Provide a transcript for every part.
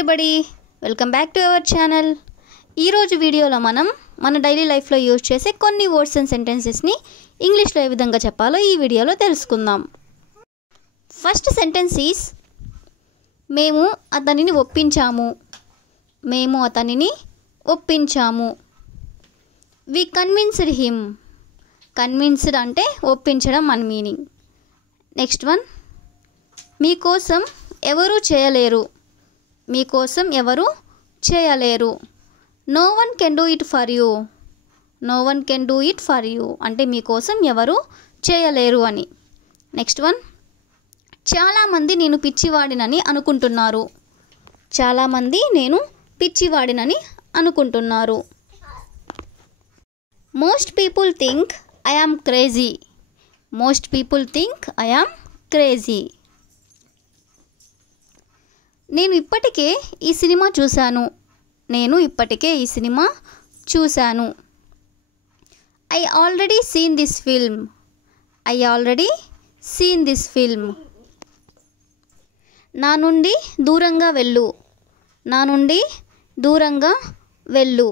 Everybody, welcome back to our channel. ఈరోజు వీడియోలో మనం మన డైలీ లైఫ్లో యూజ్ చేసే కొన్ని వర్డ్స్ అండ్ సెంటెన్సెస్ని ఇంగ్లీష్లో ఏ విధంగా చెప్పాలో ఈ వీడియోలో తెలుసుకుందాం. ఫస్ట్ సెంటెన్స్ ఈస్ మేము అతనిని ఒప్పించాము. మేము అతనిని ఒప్పించాము. వి కన్విన్స్డ్ హిమ్. కన్విన్స్డ్ అంటే ఒప్పించడం అని మీనింగ్. నెక్స్ట్ వన్, మీకోసం ఎవరూ చేయలేరు. మీకోసం ఎవరు చేయలేరు. No one can do it for you. No one can do it for you అంటే మీకోసం ఎవరు చేయలేరు అని. నెక్స్ట్ వన్, చాలామంది నేను పిచ్చివాడినని అనుకుంటున్నారు. చాలామంది నేను పిచ్చివాడినని అనుకుంటున్నారు. Most people think I am crazy. Most people think I am crazy. నేను ఇప్పటికే ఈ సినిమా చూశాను. నేను ఇప్పటికే ఈ సినిమా చూశాను. I already seen this film. I already seen this film. నా నుండి దూరంగా వెళ్ళు. నా నుండి దూరంగా వెళ్ళు.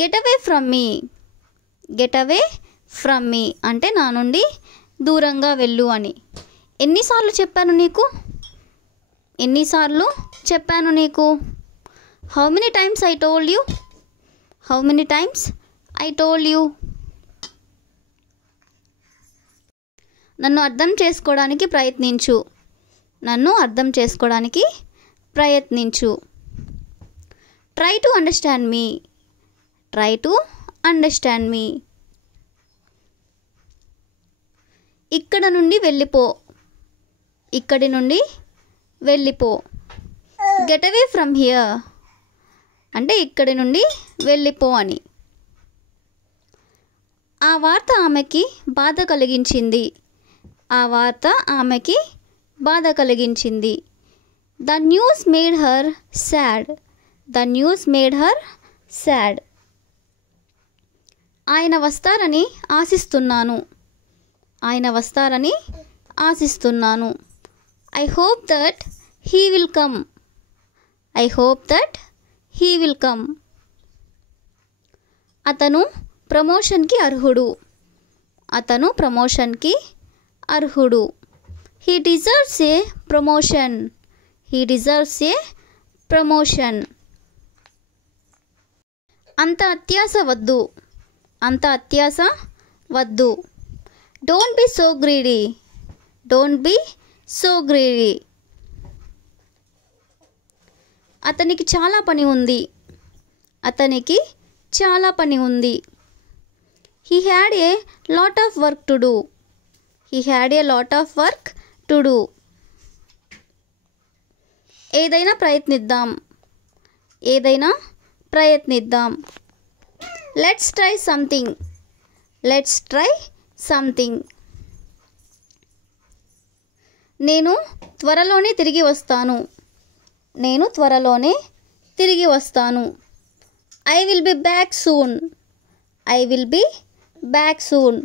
Get away from me. Get away from మీ అంటే నా నుండి దూరంగా వెళ్ళు అని. ఎన్నిసార్లు చెప్పాను నీకు? ఎన్నిసార్లు చెప్పాను నీకు? How many times I told you. How many times I told you. నన్ను అర్థం చేసుకోవడానికి ప్రయత్నించు. నన్ను అర్థం చేసుకోవడానికి ప్రయత్నించు. Try to understand me. Try to understand me. ఇక్కడ నుండి వెళ్ళిపో. ఇక్కడి నుండి వెళ్ళిపో. గెట్ అవే ఫ్రమ్ హియర్ అంటే ఇక్కడి నుండి వెళ్ళిపో అని. ఆ వార్త ఆమెకి బాధ కలిగించింది. ఆ వార్త ఆమెకి బాధ కలిగించింది. The news made her sad. The news made her sad. ఆయన వస్తారని ఆశిస్తున్నాను. ఆయన వస్తారని ఆశిస్తున్నాను. I hope that he will come. I hope that he will come. అతను ప్రమోషన్కి అర్హుడు. అతను ప్రమోషన్కి అర్హుడు. He deserves a promotion. He deserves a promotion. అంత అత్యాశ వద్దు. అంత అత్యాశ వద్దు. Don't be so greedy. Don't be so greedy. అతనికి చాలా పని ఉంది. అతనికి చాలా పని ఉంది. He had a lot of work to do. He had a lot of work to do. ఏదైనా ప్రయత్నిద్దాం. ఏదైనా ప్రయత్నిద్దాం. Let's try something. Let's try something. నేను త్వరలోనే తిరిగి వస్తాను. నేను త్వరలోనే తిరిగి వస్తాను. I will be back soon. I will be back soon.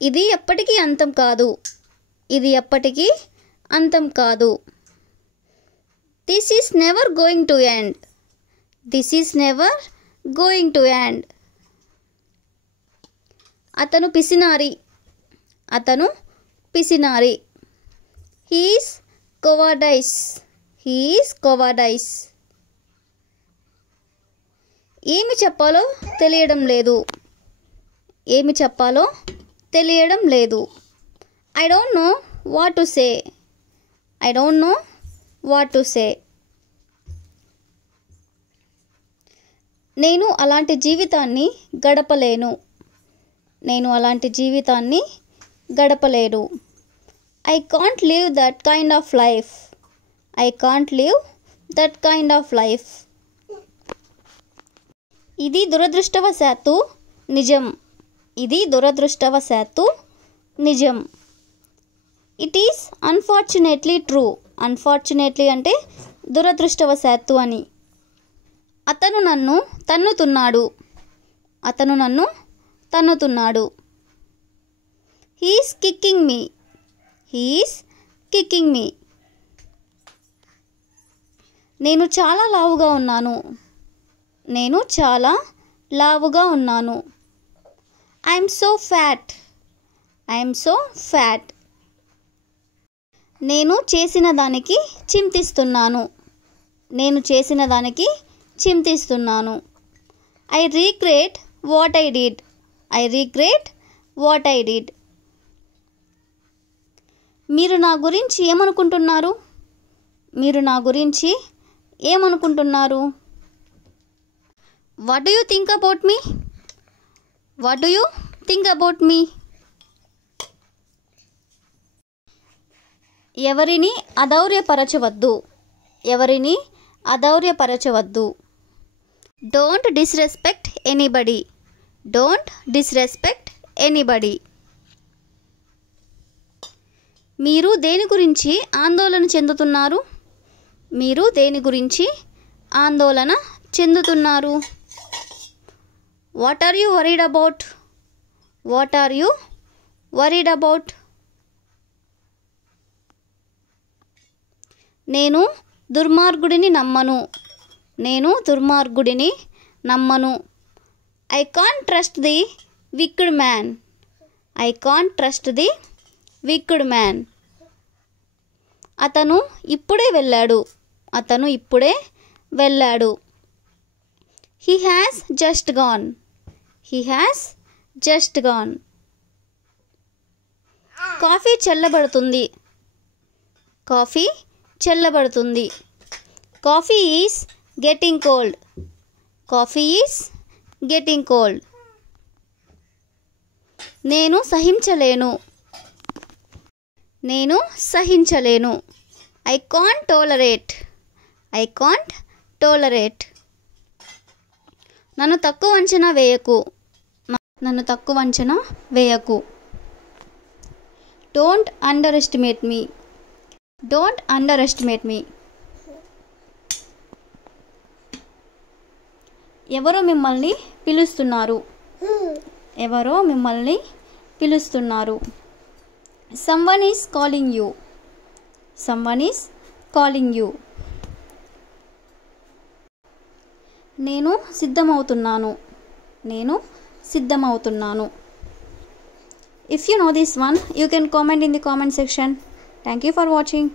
ఇది ఎప్పటికీ అంతం కాదు. ఇది ఎప్పటికీ అంతం కాదు. This is never going to end. This is never going to end. అతను పిసినారి. అతను పిసినారి. He's cowardice. He's cowardice. ఏమి చెప్పాలో తెలియడం లేదు. ఏమి చెప్పాలో తెలియడం లేదు. I don't know what to say. I don't know what to say. నేను అలాంటి జీవితాన్ని గడపలేను. నేను అలాంటి జీవితాన్ని గడపలేను. I can't live that kind of life. I can't live that kind of life. ఇది దురదృష్టవశాత్తు నిజం. ఇది దురదృష్టవశాత్తు నిజం. It is unfortunately true. Unfortunately అంటే దురదృష్టవశాత్తు అని. అతను నన్ను తన్నుతున్నాడు. అతను నన్ను తన్నుతున్నాడు. He is kicking me. He is kicking me. నేను చాలా లావుగా ఉన్నాను. నేను చాలా లావుగా ఉన్నాను. I'm so fat. I'm so fat. నేను చేసిన దానికి చింతిస్తున్నాను. నేను చేసిన దానికి చింతిస్తున్నాను. I regret what I did. I regret what I did. మీరు నా గురించి ఏమనుకుంటున్నారు? మీరు నా గురించి ఏమనుకుంటున్నారు? What do you think about me? What do you think about me? ఎవరిని అధౌర్యపరచవద్దు. ఎవరిని అధౌర్యపరచవద్దు. Don't disrespect anybody. Don't disrespect anybody. మీరు దేని గురించి ఆందోళన చెందుతున్నారు? మీరు దేని గురించి ఆందోళన చెందుతున్నారు? What are you worried about? What are you worried about? నేను దుర్మార్గుడిని నమ్మను. నేను దుర్మార్గుడిని నమ్మను. I can't trust the wicked man. I can't trust the wicked man. అతను ఇప్పుడే వెళ్ళాడు. అతను ఇప్పుడే వెళ్ళాడు. He has just gone. He has just gone. Coffee చల్లబడుతుంది. కాఫీ చల్లబడుతుంది. Coffee is getting cold. Coffee is getting cold. నేను సహించలేను. నేను సహించలేను. I can't tolerate. I can't tolerate. నన్ను తక్కువ అంచనా వేయకు. నన్ను తక్కువ అంచనా వేయకు. Don't underestimate me. Don't underestimate me. ఎవరో మిమ్మల్ని పిలుస్తున్నారు. ఎవరో మిమ్మల్ని పిలుస్తున్నారు. Someone is calling you. Someone is calling you. నేను సిద్ధమవుతున్నాను. నేను సిద్ధమవుతున్నాను. If you know this one, you can comment in the comment section. Thank you for watching.